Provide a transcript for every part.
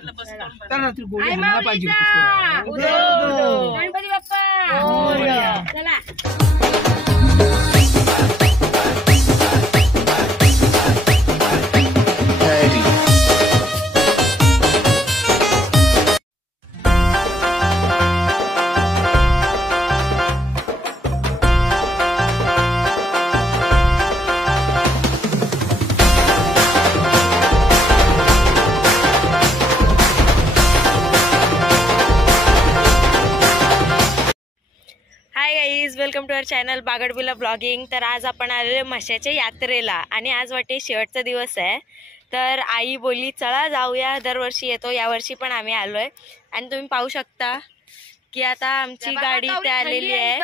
गणपती बाप्पा चला। Welcome to our channel Bagadbila vlogging. तर आज आपण आलेलो म्हशाच्या यात्रेला आणि आज वाटते शेवटचा दिवस आहे। तर आई बोलली चला जाऊया, दरवर्षी येतो, यावर्षी पण आम्ही आलोय आणि तुम्ही पाहू शकता की आता आमची गाडी इथे आलेली आहे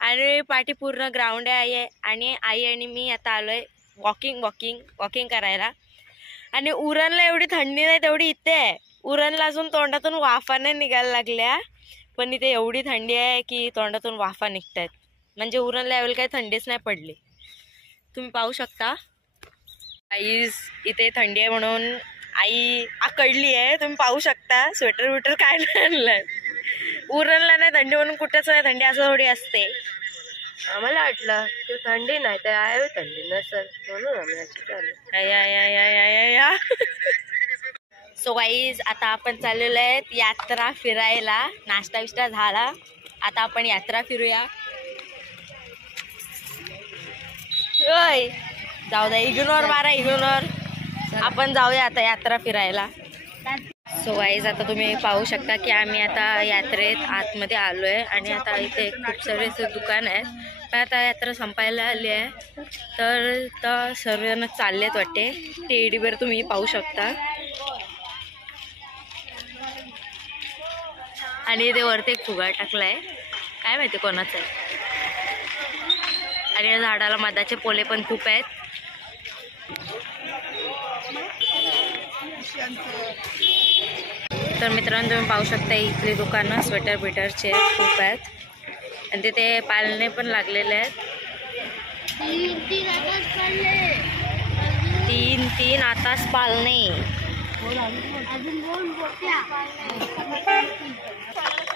आणि पाठी पूर्ण ग्राउंड आहे आणि आई आणि मी आता आलोय वॉकिंग करायला। आणि उरणला एवढी थंडी नाही तेवढी इथे आहे। उरणला अजून तोंडातून वाफा नाही निघायला लागल्या, पण इथे एवढी थंडी आहे की तोंडातून वाफा निघतायत। म्हणजे उरण लेवल काही थंडीच नाही पडली, तुम्ही पाहू शकता। आईज इथे थंडी आहे म्हणून आई आकडली आहे, तुम्ही पाहू शकता। स्वेटर विटर काय नाही आणलंय। उरणला नाही थंडी म्हणून कुठेच नाही थंडी असं थोडी असते। आम्हाला वाटलं की थंडी नाही तर आहे थंडी नसेल म्हणून आम्ही सो गाईज आता आपण चाललेलो आहेत यात्रा फिरायला। नाश्ता विष्टा झाला, आता आपण यात्रा फिरूया। जाऊ द्या, इग्नोर मारा इग्नोर। आपण जाऊया आता यात्रा फिरायला। सो गाईज आता तुम्ही पाहू शकता की आम्ही आता यात्रेत आतमध्ये आलोय आणि आता इथे खूप सारे दुकान आहेत, पण आता यात्रा संपायला आली आहे। तर सर्वजण चाललेत वाटते। टेडी बेअर तुम्ही पाहू शकता आणि इथे वरती एक फुगा टाकलाय, काय माहिती कोणाचा आहे। आणि या झाडाला मधाचे पोले पण खूप आहेत। तर मित्रांनो तुम्ही पाहू शकता इथली दुकानं स्वेटर बिटरचे खूप आहेत आणि तिथे पालणे पण लागलेले आहेत। तीन आताच पालणे।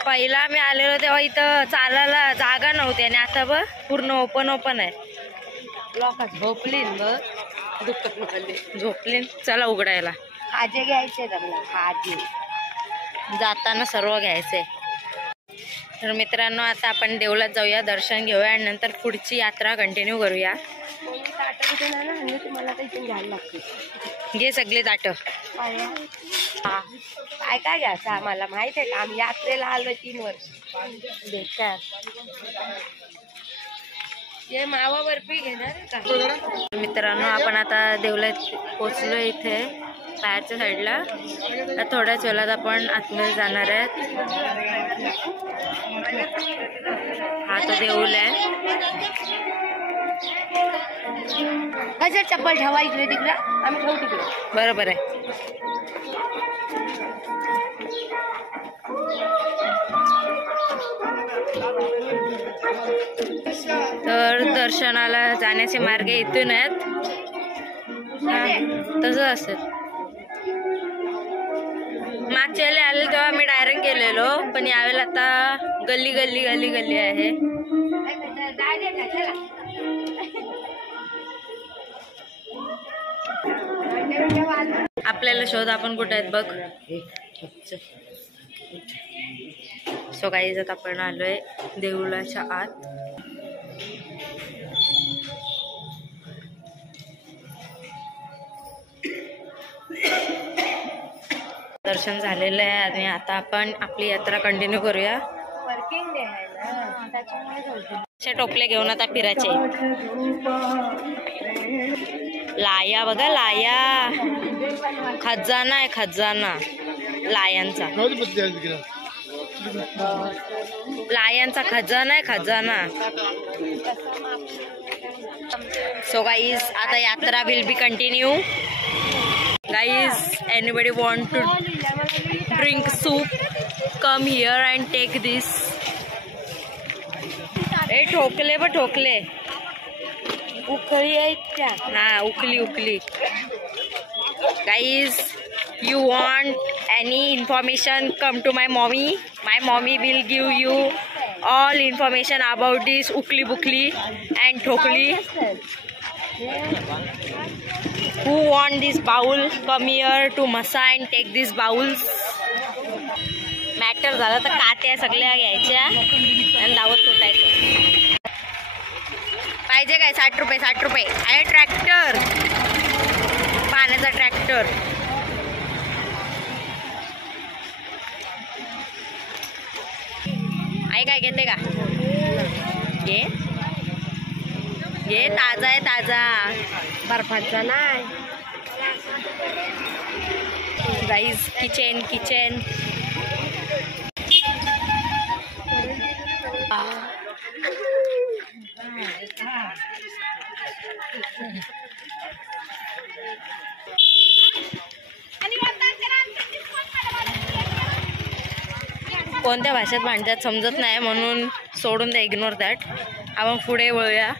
पहिला आम्ही आलेलो तेव्हा इथं चालायला जागा नव्हती आणि आता बघ पूर्ण ओपन आहे। लोक झोपलीन चला उघडायला। खाजे घ्यायचे खाजे, जाताना सर्व घ्यायचे। तर मित्रांनो आता आपण देवळात जाऊया, दर्शन घेऊया आणि नंतर पुढची यात्रा कंटिन्यू करूया। तुम्हाला काही घ्यायला लागते, घे सगळे ताट। काय काय घ्यायचं आम्हाला माहित आहे का? आम्ही यात्रेला आलो 3 वर्ष बेकार। हे मावा बर्फी घेणार का? मित्रांनो आपण आता देवळात पोचलो इथे बाहेरच्या साईडला। थोड्याच वेळात आपण आतमध्ये जाणार आहेत। हा तो देऊळ आहे। जर चप्पल ठेवा इकडे तिकडे, आम्ही ठेवू तिकडे। बरोबर आहे। तर दर्शनाला जाण्याचे मार्ग इथून आहेत। तसं असेल, मागच्या वेळेला आले तेव्हा मी डायरेक्ट गेलेलो, पण यावेळेला आता गल्ली गल्ली गल्ली गल्ली आहे। आपल्याला शोध आपण कुठे आहेत बघ। सो गाईज आता आपण आलोय देऊळाच्या आत। दर्शन झालेलं आहे आणि आता आपण आपली यात्रा कंटिन्यू करूया। टोपले घेऊन आता फिरायचे। लाया बघा, लाया खजाना आहे, खजाना लायांचा। लायांचा खजाना आहे, खजाना। सो गाईज आता यात्रा will be continue. Guys anybody want to drink soup, come here and take this. ए ठोकले ब ठोकले, उकळी आहेत त्या। हा उकली guys You want any information, come to my mommy. My mommy will give you all information about this ukli bukli and thokli. Who want this bowl, come here to Masa and take these bowls. Matter झालं तर कात्या सगळ्या घ्यायच्या आणि दावत सुटायचं. पाहिजे काय? 60 रुपये 60 रुपये. आहे ट्रॅक्टर, पाण्याचा ट्रॅक्टर. आई काय घेते का? घे घे, ताजा आहे ताजा, बर्फाचा नाही. Guys kitchen kitchen. कोणत्या भाषेत भांडतात समजत नाही म्हणून सोडून द्या, इग्नोर दॅट. आपण पुढे वळूया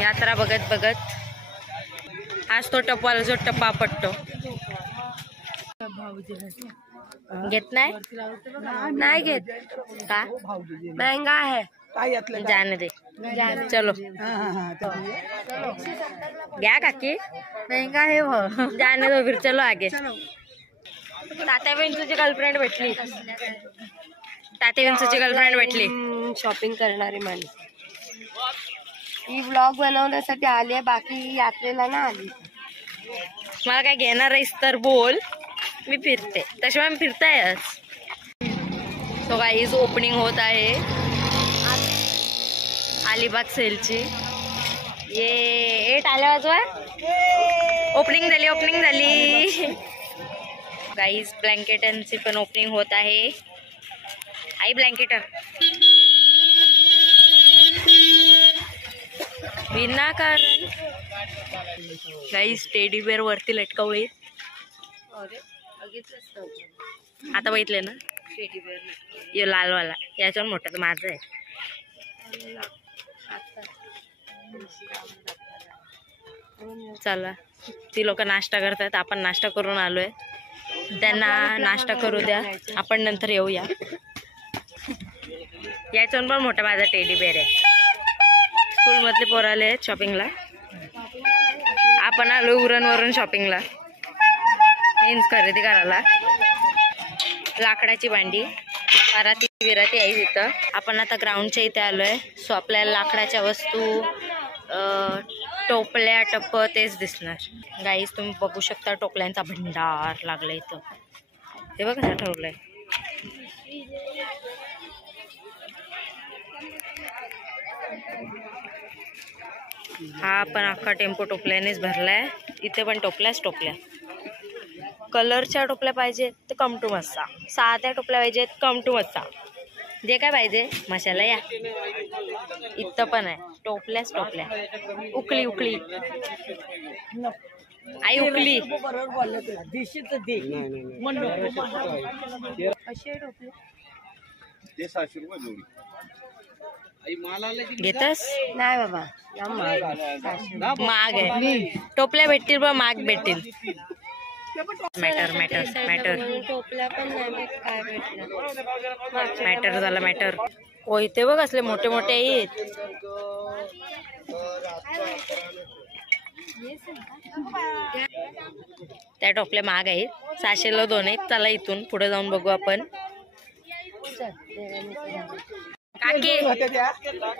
यात्रा बघत बघत. आज तो टप्पाला जो टप्पा पटतो घेत नाही घेत का? महंगा है. जाने दे. चलो घ्या काकी, महंगा है वो. जाने दो फिर. चलो आगे. तात्या विंचूची गर्लफ्रेंड भेटली. तात्या विंचूची गर्लफ्रेंड भेटली. शॉपिंग करणारी माणूस ही ब्लॉग बनवण्यासाठी आली आहे, बाकी यात्रेला ना आली. मला काय घेणार आहेस तर बोल, मी फिरते. तशी मी फिरतायच. सो गाईज ओपनिंग होत आहे अलिबाग सेलची. ये टाळ्या वाजवा. ओपनिंग झाली, ओपनिंग झाली. गाईज ब्लँकेटांची पण ओपनिंग होत आहे. आई ब्लँकेटर विनाकारण. गाईज टेडी बेअर वरती लटकवले. आता बघितले ना यो लालवाला, याच्यावर मोठा तर माझं आहे. चला ती लोक नाश्ता करतात, आपण नाश्ता करून आलोय. त्यांना नाश्ता करू द्या, आपण नंतर येऊया. याच्यावर पण मोठा माझा टेडी बेअर आहे. स्कूल मधले पोराले आहेत शॉपिंगला. आपण आलो उरणवरून शॉपिंगला, मीन्स खरेदी करायला. लाकडाची भांडी, पराती विराती आहे तिथं. आपण आता ग्राउंडच्या इथे आलोय. सो आपल्याला लाकडाच्या वस्तू, टोपल्या टप्प तेच दिसणार. गाईज तुम्ही बघू शकता टोपल्यांचा भंडार लागला इथं. हे बघ कसं ठेवलंय. हा पण अख्खा टेम्पो टोपल्यानेच भरलाय. इथे पण टोपल्याच टोपल्या. कलरच्या टोपल्या पाहिजेत तर कम टू मस्सा. साध्या टोपल्या पाहिजेत कम टू मस्सा. जे काय पाहिजे मसाला या. इथं पण आहे टोपल्याच टोपल्या. उकली उकली आई उकली. घेतस नाही बाबा, महाग आहे. टोपल्या भेटतील पण महाग भेटतील. मॅटर मॅटर मॅटर टोपल्या पण नाही. काय भेटलं मॅटर झाला मॅटर. हो इथे बघ असले मोठे मोठे आहेत. त्या टोपल्या महाग आहेत. 600ला 2 आहेत. चला इथून पुढे जाऊन बघू आपण. काकी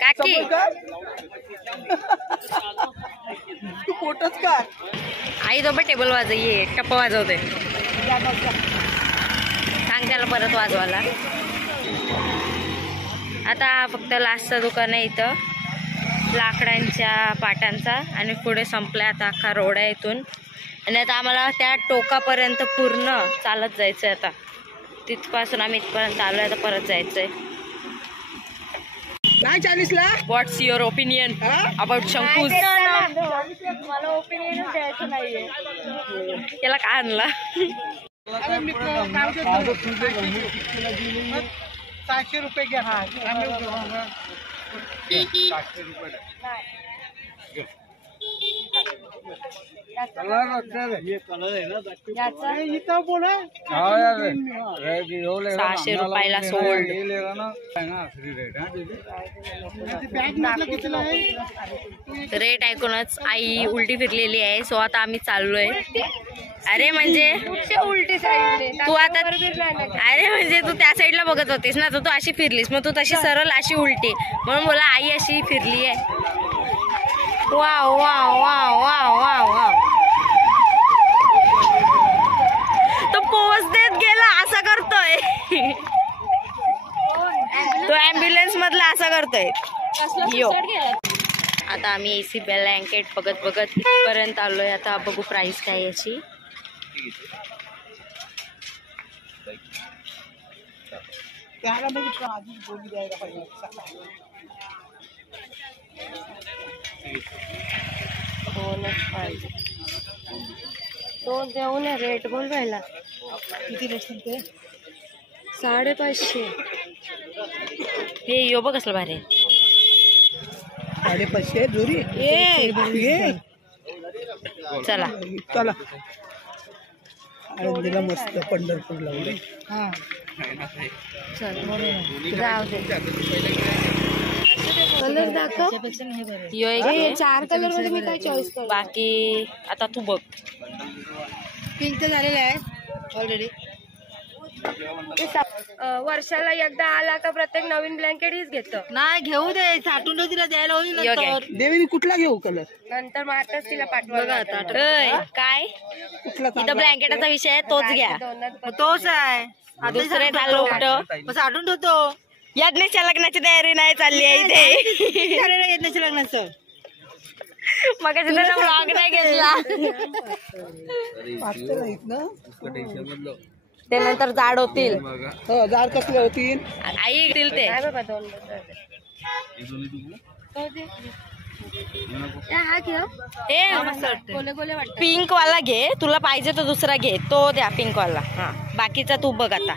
काकी आई तो टेबल वाजव, टप्पा वाजवते. सांग त्याला परत वाजवायला. आता फक्त लास्टचं दुकान आहे इथं लाकडांच्या पाटांचा, आणि पुढे संपलाय आता अख्खा रोड आहे इथून. आणि आता आम्हाला त्या टोकापर्यंत पूर्ण चालत जायचंय. आता तिथपासून आम्ही इथपर्यंत आलोय, आता परत जायचंय. व्हॉट्स युअर ओपिनियन अबाउट शंकूज? मला ओपिनियन द्यायचं नाहीये. याला काय आणला? 600 रुपये घ्या. इथं बोला 600 रुपयाला सोल्ड. रेट ऐकूनच आई उलटी फिरलेली आहे. सो आता आम्ही चाललोय. अरे म्हणजे उलटी साईडने तू आता अरे म्हणजे तू त्या साईडला बघत होतीस ना, तर तू अशी फिरलीस, मग तू तशी सरळ अशी उलटी, म्हणून बोला आई अशी फिरली आहे. Wow wow wow wow wow wow. तो पोच देत गेला असा करतोय. तो ॲम्ब्युलन्स मधला असा करतोय. यो आता आम्ही AC ब्लँकेट बघत बघत इथपर्यंत आलोय. आता बघू प्राइस काय याची. त्याला म्हणजे आधी बोली द्यायला पाहिजे. तो देऊ ना रेट बोल राहिला. किती लक्षण ते 550. हे यो बघ कसलं भारी. 550 जोरी. चला चला आळंदीला मस्त पंढरपूरला हा चल जाऊ दे. कलर दाखव. यो एक हे आहे. 4 कलर मध्ये मी काय चॉईस करू. बाकी आता तू बघ. पिंक तर झालेलं आहे ऑलरेडी. वर्षाला एकदा आला का प्रत्येक नवीन ब्लँकेट हीच घेतो. नाही घेऊ दे, साठून तिला द्यायला होईल. देवीने कुठला घेऊ कलर? नंतर मग आताच तिला पाठवा. काय कुठला इथं ब्लँकेटाचा विषय आहे, तोच घ्या. तोच आहे. दुसरे चाललो कुठं साठून ठेवतो. यज्ञाच्या लग्नाची तयारी नाही चालली आहे इथे. यज्ञाच्या लग्नाचं मग त्याचा ब्लॉग नाही घेतला. पातळ आहेत ना ते नंतर जाड होतील. हो जाड कसले होतील. आई घेतील ते. काय बाबा 2 हा घे. गोले गोले वाटत. पिंक वाला घे, तुला पाहिजे तो दुसरा घे, तो द्या पिंक वाला. हा बाकीचा तू बघ आता.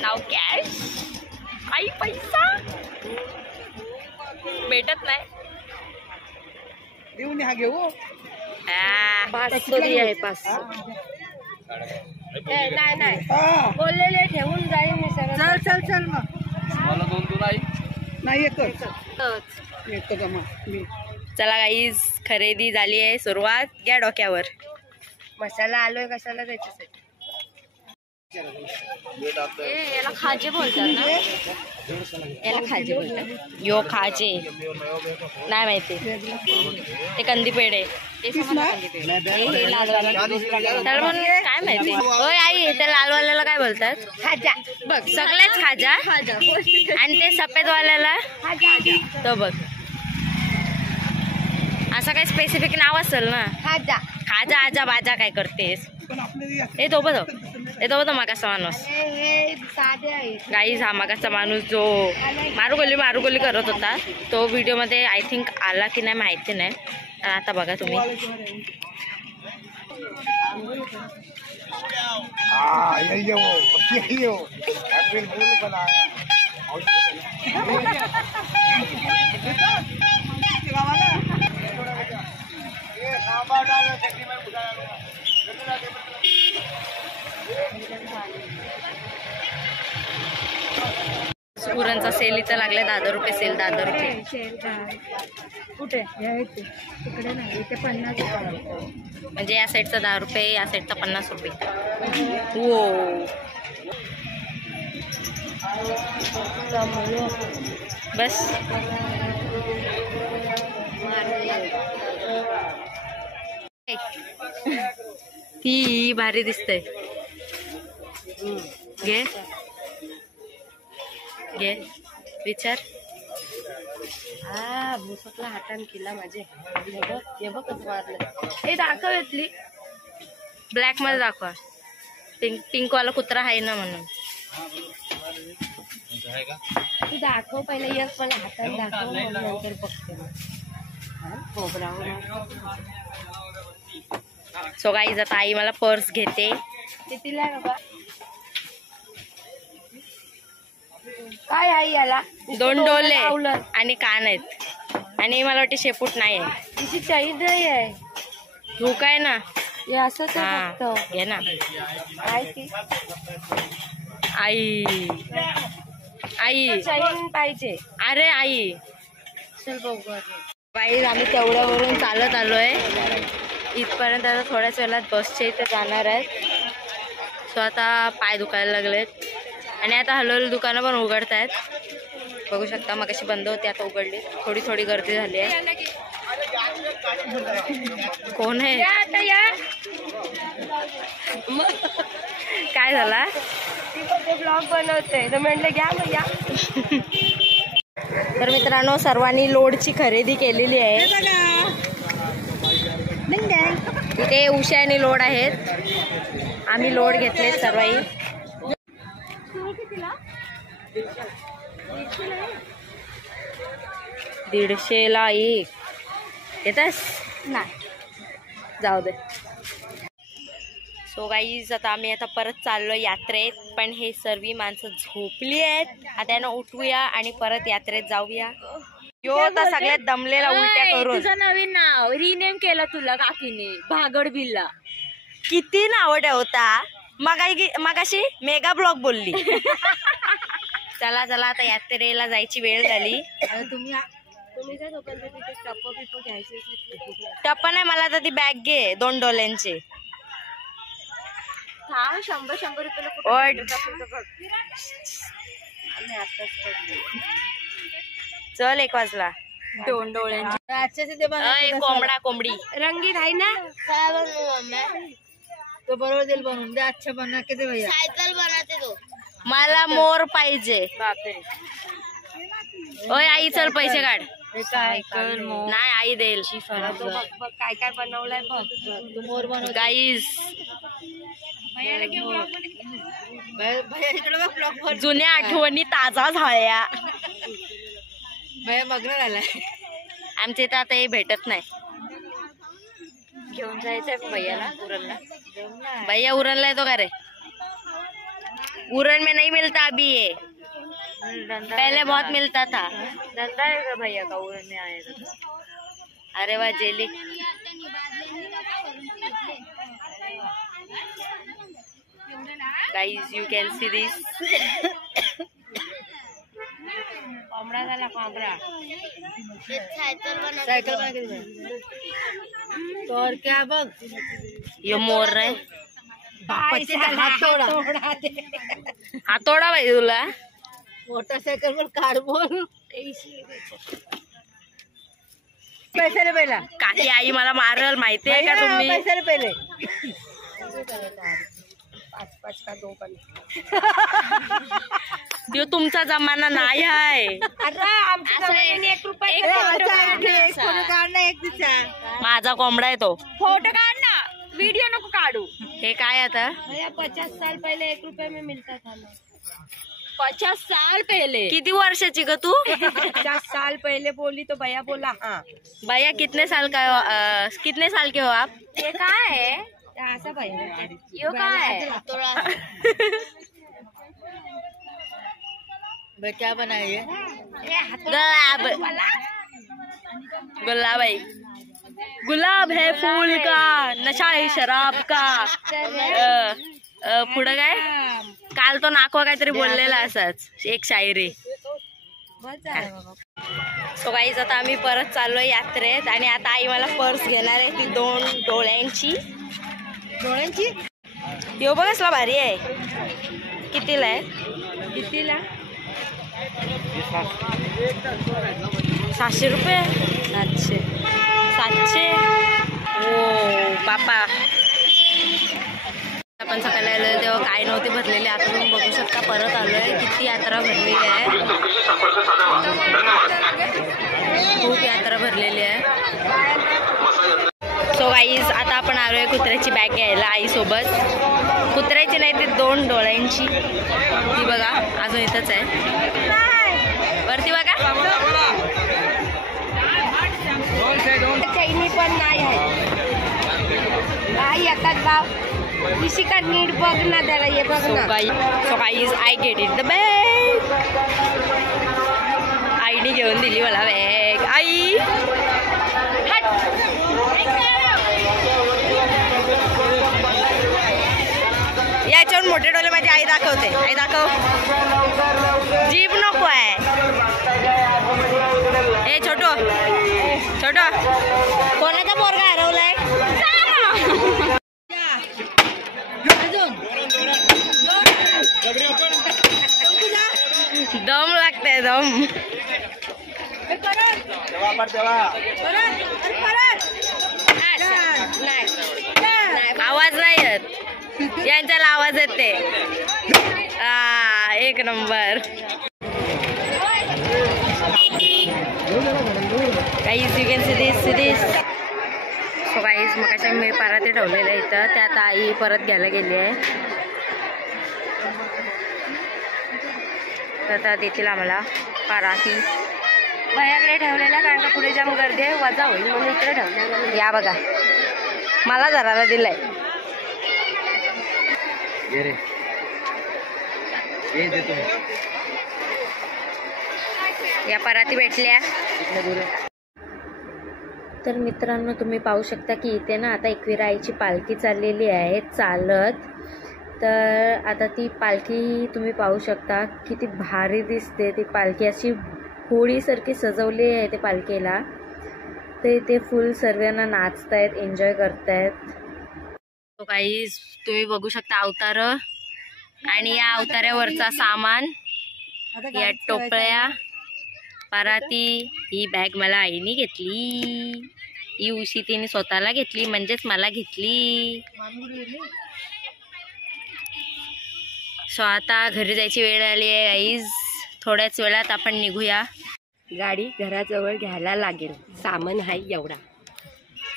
नाव कॅश. आई पैसा भेटत नाही. देऊन हा घेऊ. 500 आहे 500. नाही नाही बोललेले ठेवून जाईल मी सगळं. चल चल चल मग मला 2 नाही एकच मी. चला गाईज खरेदी झाली आहे. सुरुवात घ्या डोक्यावर. मसाला आलोय कशाला त्याच्यासाठी. याला खाजे बोलतात ना. याला खाजे बोलतात. यो खाजे नाही माहिती. ते कंदी पेढे हे लालवाला. तर मग काय माहिती. होय आई त्या लालवाल्याला काय बोलतात. खाजा बघ सगळेच खाजा. आणि ते सफेद वाल्याला तो बघ असं काही स्पेसिफिक नाव असेल ना. खाजा खाजा आजा बाजा काय करतेस. हे तो बघ मागाचा माणूस. हे साधे आहेत. गाईज हा मागाचा माणूस जो मारुगोली करत होता तो व्हिडिओ मध्ये आय थिंक आला की नाही माहिती नाही. आता बघा तुम्ही. पुरणचा सेल इथं लागलाय. 10 रुपये सेल. 10 रुपये कुठे तिकडे नाही. इथे 50 रुपये. म्हणजे या साईडचा 10 रुपये, या साईडचा 50 रुपये. हो बस. ती भारी दिसतंय. घे घे विचार. हा भूसकला हातान केला माझे. हे बघ कसं मारलं. हे दाखव येतली ब्लॅक मध्ये दाखवा. पिंक वाला कुत्रा आहे ना म्हणून. तू दाखव पहिला. एक मला हातान दाखव मग नंतर बघते. सो गाईज आता आई मला पर्स घेते. कितीला आहे बाबा. काय आहे याला. 2 डोले आणि कान आहेत. आणि मला वाटते शेपूट नाही आहे. तिची चैन नाही आहे. धूक आहे ना. हे असंच आहे हा फक्त. घे ना. काय ती आई आई चैन पाहिजे. अरे आई चल बघू. बाई आम्ही तेवढ्यावरून चालत आलोय इथपर्यंत. आता थोड्याच वेळात बसच्या इथे जाणार आहेत. सो आता पाय दुखायला लागलेत आणि आता हळूहळू दुकानं पण उघडत आहेत. बघू शकता मग कशी बंद होती आता उघडली. थोडी थोडी गर्दी झाली आहे. कोण आहे काय झाला. ब्लॉग बनवते तर म्हटलं घ्या मग या. तर मित्रांनो सर्वांनी लोडची खरेदी केलेली आहे. इथे उषा आणि लोड आहेत. आम्ही लोड घेतलेत सर्वांनी. 150ला एक येतस नाही. जाऊ दे. सो गाईज आता आम्ही आता परत चाललो यात्रेत. पण हे सर्व माणसं झोपली आहेत. आता यांना उठवूया आणि परत यात्रेत जाऊया. यो तर सगळ्यात दमलेला उलट्या करून. तुझं नवीन नाव रिनेम केलं तुला काकीने भागड बिल्ला. किती नाव ठेवता. मगाशी मेगा ब्लॉग बोलली. चला चला आता यात्रेला जायची वेळ झाली. तुम्ही काय लोकांचं तिथे टप्प बिप्प घ्यायचे. टप्पा नाही मला तर ती बॅग घे 2 डोल्यांची. 100 रुपयाला चल 1 वाजला. 2 डोळ्यांची कोंबडा कोंबडी रंगीत आहे ना. काय बनवू मम्मी? तो बरोबर दिल बनवून दे. अच्छा बना के दे भैया. सायकल बनाते तो. मला मोर पाहिजे. बापरे. ओय आई चल पैसे काढ. सायकल मोर नाही आई देईल. बघ काय काय बनवलंय बघ. मोर बनव गाईज भैया इकडे बघ ब्लॉग जुन्या आठवणी ताजा झाल्या. भैया मग्न झालाय. आमच्या इथं आता हे भेटत नाही. घेऊन जायचंय भैयाला उरणला. भैया उरणला येतो का रे. उरण में नहीं मिलता अभी ये. पहले बहुत मिलता था. धंधा है का भैया का उरण में आए तो. अरे वाह jelly. Guys you can see this. कोंबडा झाला कोंबडा. सायकल बना. सायकल बना के दे. तो और क्या बघ. ये मोर रे. हातोडा हातोडा भाई तुला. मोटरसायकल पर कार बोल. पैसे रे पहिला. काकी आई मला मारल माहितीये का तुम्ही. पैसे रे पहिले. 5 का 2 पण. यो तुमचा जमाना नाही आहे. अरे 1 रुपया. माझा कोंबडा आहे तो. फोटो काढ ना. वीडियो नको काढू. हे काय आता. 50 साल पहले 1 रुपये में मिलता था ना. 50 साल पहले. किती वर्षाची ग तू. 50 साल पहले बोली तो भैया बोला हाँ. भैया कितने साल के हो आप. ये काय है. ऐसा भैया यो काय है. क्या बनाइए. गुलाब है. गुलाब है फूल का नशा है शराब का. पुढं काय काल तो नाकवा काहीतरी बोललेला असाच एक शायरी. सो गाईज आता आम्ही परत चाललोय यात्रेत. आणि आता आई मला पर्स घेणार आहे ती 2 डोळ्यांची. यो बघ कसला भारी आहे. कितीला आहे. कितीला. 700 रुपये. 700. ओ बापा. आपण सकाळी आलोय तेव्हा काय नव्हते भरलेले. आता तुम्ही बघू शकता परत आलोय किती यात्रा भरलेली आहे. खूप यात्रा भरलेली आहे. सो गाईज आता आपण आलोय कुत्र्याची बॅग घ्यायला आई सोबत. कुत्र्याची नाही ती 2 डोळ्यांची. ती बघा अजून इथंच आहे वरती बघा. चैनी पण नाही आहे. एकाच गाव इसी का नीट बघ ना जरा. ये बघ ना. So guys I get it the bag. आईने घेऊन दिली मला बॅग. आई याच्यावर मोठे डोले माझी आई दाखवते. आई दाखव. जीभ नको आहे. ए छोटो छोटो कोणाचा पोरगा हरवलाय? दम लागतंय दम. आवाज नाही येत. यांच्याला आवाज येते. एक number. Guys you can see this. So guys मग कशा मी पराती ठेवलेलं आहे इथं. ते आता आई परत घ्यायला गेली आहे. तर आता देतील आम्हाला पराती. भयाकडे ठेवलेला कारण का पुढे जाम गर्दी आहे, वजा होईल म्हणून इकडे ठेवलेला. या बघा मला धरायला दिलाय. या पराती भेटल्या. तर मित्रांनो तुम्ही पाहू शकता की इथे ना आता एकविरा आईची पालखी चाललेली आहे चालत. तर आता ती पालखी तुम्ही पाहू शकता किती भारी दिसते. ती पालखी अशी होळीसारखी सजवली आहे ते पालखीला. ते इथे फुल सर्वांना नाचतायत, एन्जॉय करतायत. तो काही तुम्ही बघू शकता अवतार आणि या अवतारावरचा सामान, या टोपळ्या, पराती. ही बॅग मला आईने घेतली. ही उशी तिने स्वतःला घेतली म्हणजेच मला घेतली. सो आता घरी जायची वेळ आली आहे गाईज. थोड्याच वेळात आपण निघूया. गाडी घराजवळ घ्यायला लागेल. सामान आहे एवढा.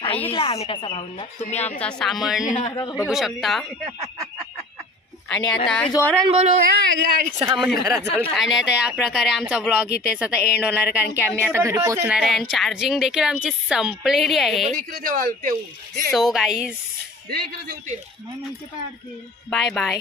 आम्ही कसा भाऊंना तुम्ही आमचा सामान बघू शकता. आणि आता जोरान बोलू गाडी सामान घराजवळ. आणि आता या प्रकारे आमचा व्लॉग इथेच आता एंड होणार आहे कारण की आम्ही आता घरी पोहोचणार आहे आणि चार्जिंग देखील आमची संपलेली आहे. So guys bye bye.